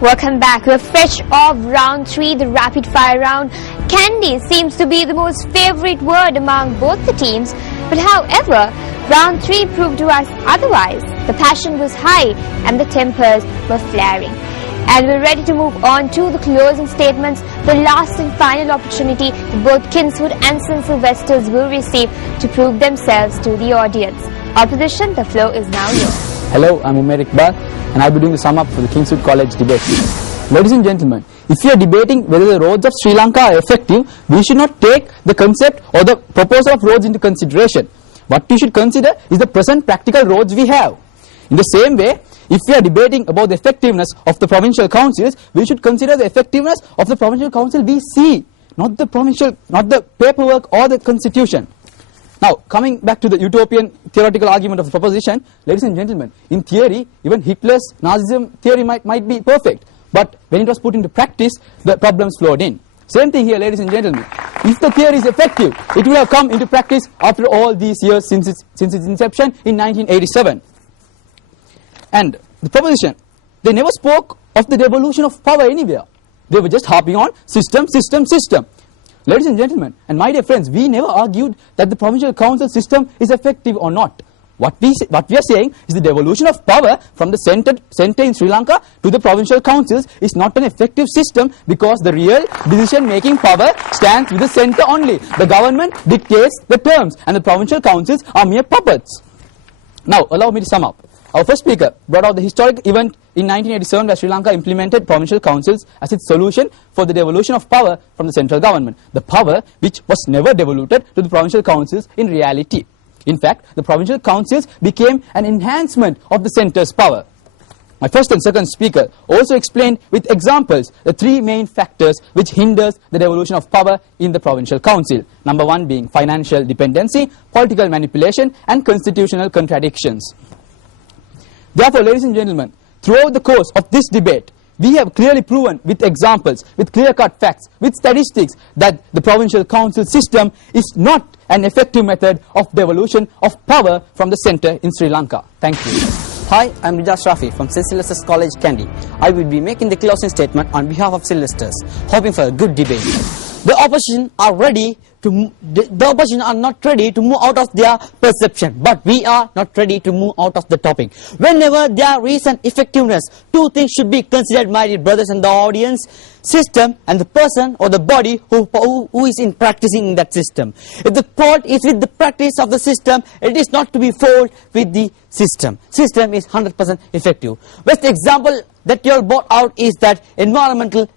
Welcome back. We're fresh off round 3, the rapid fire round. Candy seems to be the most favorite word among both the teams. But however, round 3 proved to us otherwise. The passion was high and the tempers were flaring. And we're ready to move on to the closing statements, the last and final opportunity that both Kingswood and St. Sylvester's will receive to prove themselves to the audience. Opposition, the floor is now yours. Hello, I'm Umer Iqbal and I'll be doing the sum up for the Kingswood College debate. Ladies and gentlemen, if we are debating whether the roads of Sri Lanka are effective, we should not take the concept or the proposal of roads into consideration. What we should consider is the present practical roads we have. In the same way, if we are debating about the effectiveness of the provincial councils, we should consider the effectiveness of the provincial council we see, not the paperwork or the constitution. Now, coming back to the utopian theoretical argument of the proposition, ladies and gentlemen, in theory, even Hitler's Nazism theory might be perfect, but when it was put into practice, the problems flowed in. Same thing here, ladies and gentlemen. If the theory is effective, it will have come into practice after all these years since its inception in 1987. And the proposition, they never spoke of the devolution of power anywhere. They were just harping on system. Ladies and gentlemen, and my dear friends, we never argued that the provincial council system is effective or not. What we are saying is the devolution of power from the center in Sri Lanka to the provincial councils is not an effective system because the real decision-making power stands with the center only. The government dictates the terms and the provincial councils are mere puppets. Now, allow me to sum up. Our first speaker brought out the historic event in 1987 where Sri Lanka implemented provincial councils as its solution for the devolution of power from the central government. The power which was never devoluted to the provincial councils in reality. In fact, the provincial councils became an enhancement of the centre's power. My first and second speaker also explained with examples the three main factors which hinders the devolution of power in the provincial council. Number one being financial dependency, political manipulation and constitutional contradictions. Therefore, ladies and gentlemen, throughout the course of this debate, we have clearly proven with examples, with clear-cut facts, with statistics that the provincial council system is not an effective method of devolution of power from the centre in Sri Lanka. Thank you. Hi, I'm Rijaz Rafi from St. Sylvester's College, Kandy. I will be making the closing statement on behalf of Sylvesters, hoping for a good debate. The opposition are not ready to move out of their perception, but we are not ready to move out of the topic. Whenever there is an effectiveness, two things should be considered, my dear brothers and the audience: system and the person or the body who is in practicing in that system. If the fault is with the practice of the system, it is not to be fault with the system. System is 100% effective. Best example that you all brought out is that Environmental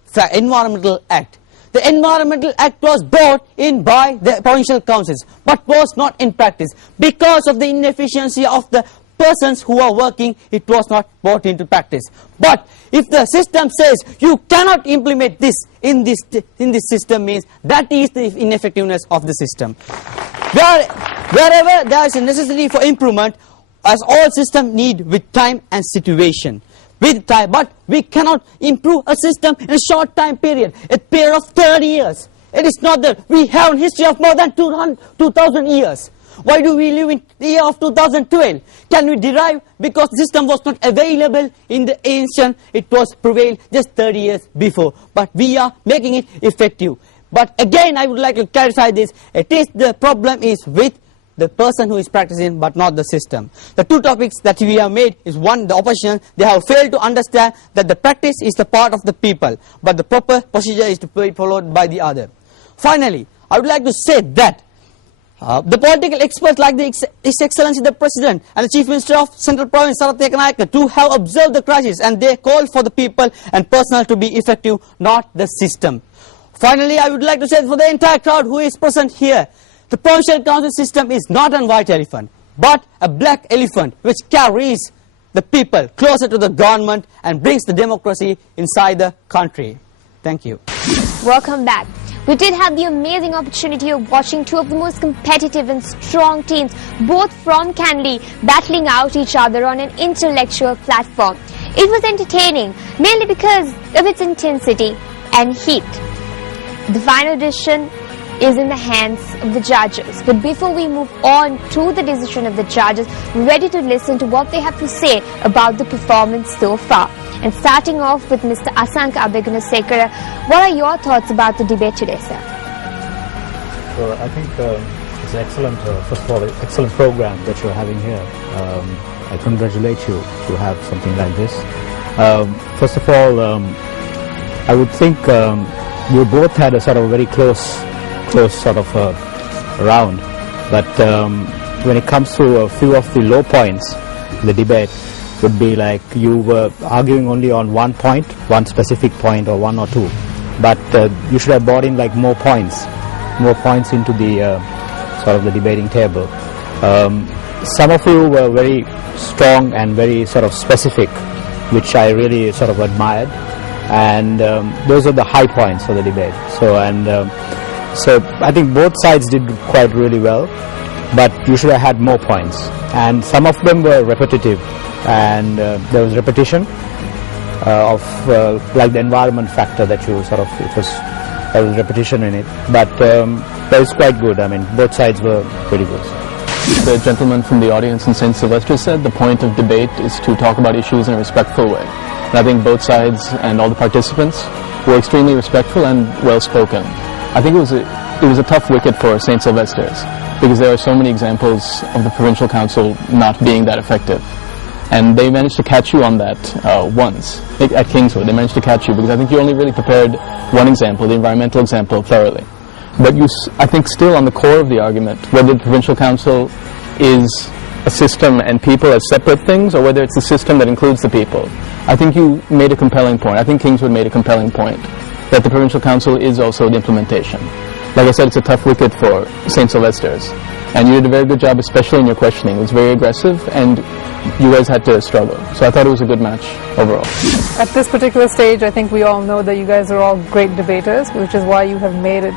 Act. The Environmental Act was brought in by the provincial councils, but was not in practice. Because of the inefficiency of the persons who are working, it was not brought into practice. But if the system says you cannot implement this in this system, means that is the ineffectiveness of the system. Wherever there is a necessity for improvement, as all systems need with time and situation. With time, but we cannot improve a system in a short time period, a period of 30 years. It is not that we have a history of more than 2,000 years. Why do we live in the year of 2012? Can we derive? Because the system was not available in the ancient, it was prevailed just 30 years before. But we are making it effective. But again, I would like to clarify this. It is the problem is with the person who is practicing, but not the system. The two topics that we have made is one, the opposition, they have failed to understand that the practice is the part of the people, but the proper procedure is to be followed by the other. Finally, I would like to say that the political experts like His Excellency the President and the Chief Minister of Central Province, Sarath Ekanayake, to have observed the crisis, and they call for the people and personnel to be effective, not the system. Finally, I would like to say for the entire crowd who is present here, the provincial council system is not a white elephant, but a black elephant which carries the people closer to the government and brings the democracy inside the country. Thank you. Welcome back. We did have the amazing opportunity of watching two of the most competitive and strong teams, both from Kandy, battling out each other on an intellectual platform. It was entertaining, mainly because of its intensity and heat. The final decision is in the hands of the judges. But before we move on to the decision of the judges, we're ready to listen to what they have to say about the performance so far. And starting off with Mr. Asanka Abegunasekara, what are your thoughts about the debate today, sir? So I think it's excellent, first of all, excellent program that you're having here. I congratulate you to have something like this. First of all, I would think you both had a sort of very close sort of round, but when it comes to a few of the low points in the debate, would be like you were arguing only on one point, one specific point or one or two, but you should have brought in like more points into the sort of the debating table. Some of you were very strong and very sort of specific, which I really sort of admired, and those are the high points of the debate. So I think both sides did quite really well, but you should have had more points, and some of them were repetitive, and there was repetition of like the environment factor that you sort of, there was repetition in it, but that was quite good. I mean, both sides were pretty good. The gentleman from the audience in St. Sylvester said the point of debate is to talk about issues in a respectful way. And I think both sides and all the participants were extremely respectful and well spoken. I think it was a tough wicket for St. Sylvester's because there are so many examples of the provincial council not being that effective. And they managed to catch you on that once at Kingswood. They managed to catch you because I think you only really prepared one example, the environmental example, thoroughly. But I think still on the core of the argument, whether the provincial council is a system and people as separate things, or whether it's a system that includes the people, I think you made a compelling point. I think Kingswood made a compelling point that the provincial council is also the implementation. Like I said, it's a tough wicket for St. Sylvester's, and you did a very good job, especially in your questioning. It was very aggressive, and you guys had to struggle. So I thought it was a good match overall. At this particular stage, I think we all know that you guys are all great debaters, which is why you have made it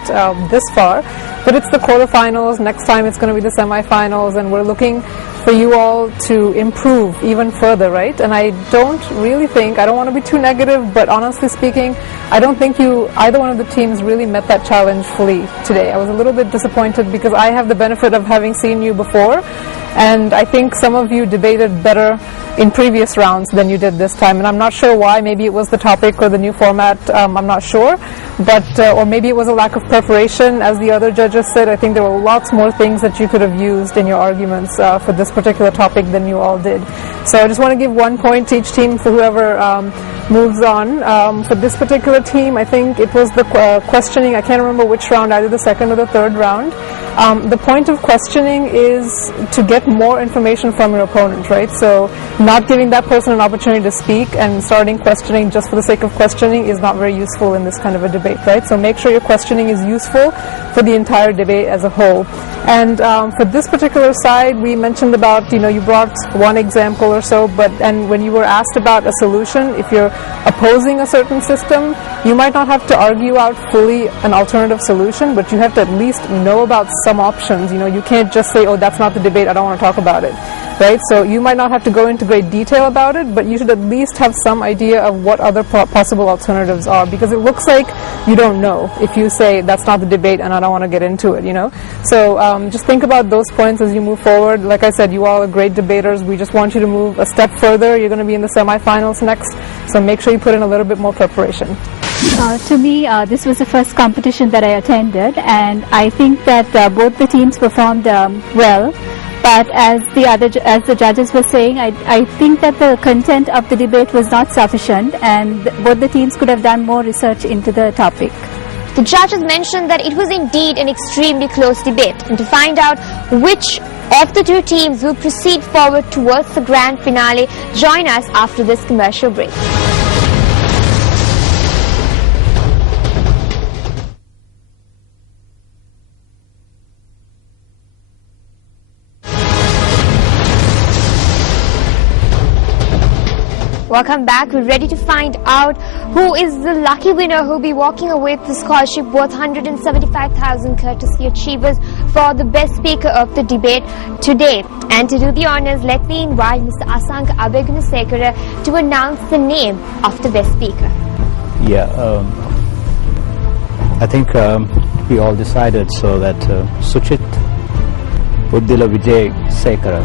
this far. But it's the quarterfinals. Next time it's going to be the semifinals, and we're looking for you all to improve even further, right? And I don't really think, I don't want to be too negative, but honestly speaking, I don't think either one of the teams really met that challenge fully today. I was a little bit disappointed because I have the benefit of having seen you before, and I think some of you debated better in previous rounds than you did this time, and I'm not sure why. Maybe it was the topic or the new format, I'm not sure, but or maybe it was a lack of preparation. As the other judges said, I think there were lots more things that you could have used in your arguments for this particular topic than you all did. So I just want to give 1 point to each team for whoever moves on. For this particular team, I think it was the questioning. I can't remember which round, either the second or the third round. The point of questioning is to get more information from your opponent, right? So not giving that person an opportunity to speak and starting questioning just for the sake of questioning is not very useful in this kind of a debate, right? So make sure your questioning is useful for the entire debate as a whole. And for this particular side, we mentioned about, you brought one example or so, and when you were asked about a solution, if you're opposing a certain system, you might not have to argue out fully an alternative solution, but you have to at least know about some options. You can't just say, oh, that's not the debate, I don't want to talk about it. Right? So you might not have to go into great detail about it, but you should at least have some idea of what other possible alternatives are, because it looks like you don't know if you say that's not the debate and I don't want to get into it, So just think about those points as you move forward. Like I said, you all are great debaters. We just want you to move a step further. You're going to be in the semifinals next, so make sure you put in a little bit more preparation. To me, this was the first competition that I attended, and I think that both the teams performed well. But as the judges were saying, I think that the content of the debate was not sufficient, and both the teams could have done more research into the topic. The judges mentioned that it was indeed an extremely close debate, and to find out which of the two teams will proceed forward towards the grand finale, join us after this commercial break. Welcome back. We're ready to find out who is the lucky winner who will be walking away with the scholarship worth 175,000 courtesy achievers for the best speaker of the debate today. And to do the honors, let me invite Mr. Asanka Abegunasekara to announce the name of the best speaker. Yeah, I think we all decided so that Suchit Uddila Vijay Sekara.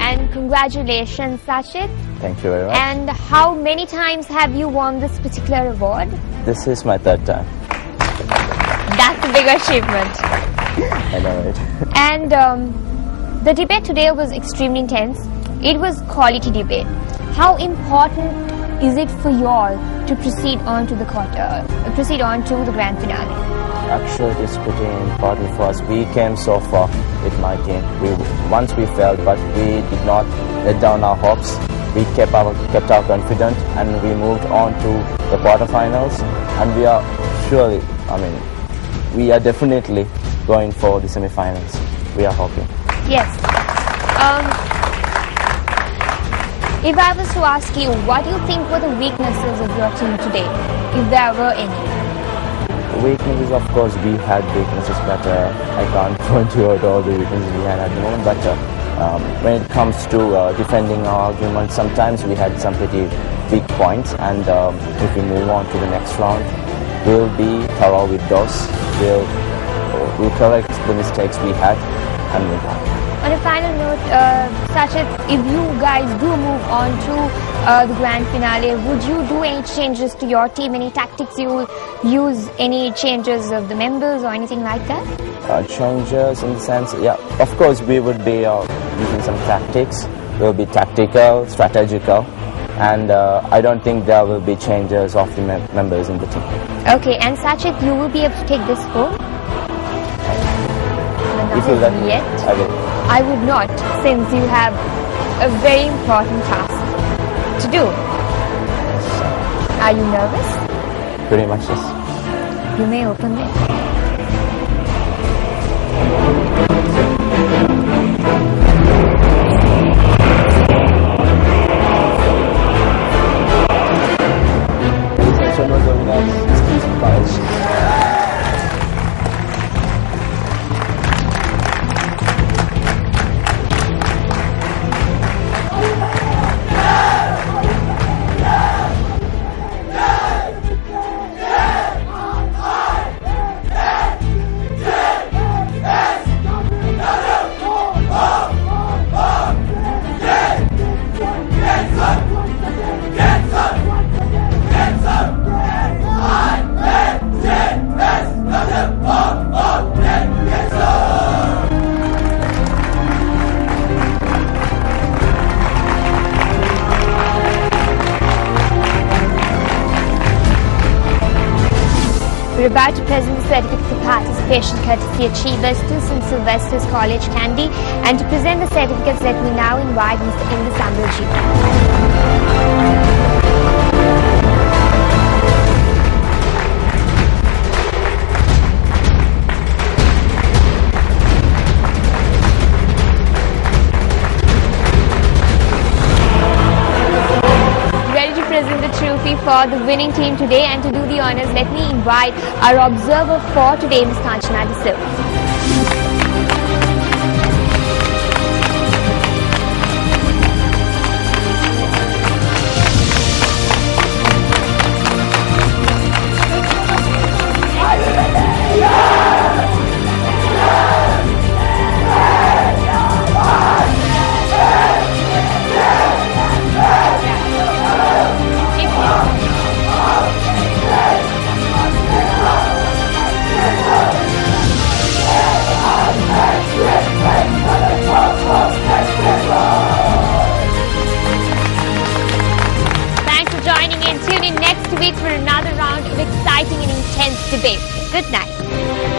And congratulations, Sachit. Thank you very much. And how many times have you won this particular award? This is my third time. That's a big achievement. I know it. And the debate today was extremely intense. It was quality debate. How important is it for you all to proceed on to the grand finale? Actually, it is pretty important for us. We came so far with my team. Once we failed, but we did not let down our hopes. We kept our confidence, and we moved on to the quarterfinals. And we are surely, we are definitely going for the semi-finals. We are hoping. Yes. If I was to ask you, what do you think were the weaknesses of your team today, if there were any? Weaknesses, of course, we had weaknesses, but I can't point you out all the weaknesses we had at the moment. But when it comes to defending our argument, sometimes we had some pretty weak points, and if we move on to the next round, we'll be thorough with those. We'll correct the mistakes we had and move on. On a final note, Sachit, if you guys do move on to the grand finale, would you do any changes to your team, any tactics you will use, any changes of the members or anything like that? Changes in the sense, yeah, of course we would be using some tactics. We'll be tactical, strategical, and I don't think there will be changes of the members in the team. Okay, and Sachit, you will be able to take this home? If you let me, yet? I will. I would not, since you have a very important task to do. Are you nervous? Pretty much, yes. You may open it. We're about to present the certificate of participation courtesy achievers to St. Sylvester's College, Kandy. And to present the certificates, let me now invite Mr. Indu Sambalji. Trophy for the winning team today, and to do the honors, let me invite our observer for today, Ms. Kanchana De Silva. Thanks for joining in. Tune in next week for another round of exciting and intense debate. Good night.